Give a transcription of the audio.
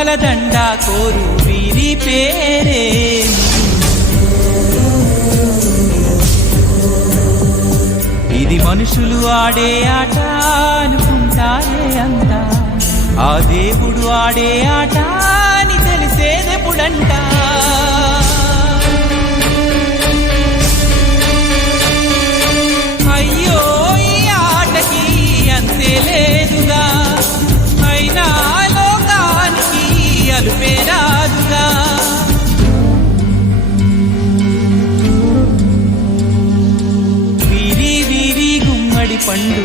మంగళ దండ కోరు వీరి పేరే. ఇది మనుషులు ఆడే ఆట అనుకుంటారే అంతా, ఆ దేవుడు ఆడే ఆట అని తెలిసేదెప్పుడంట. అయ్యో ఈ ఆటకి అంతే లేదుగా, అయినా లోకానికి అలుపే రాదుగా. వీరి వీరి గుమ్మడి పండు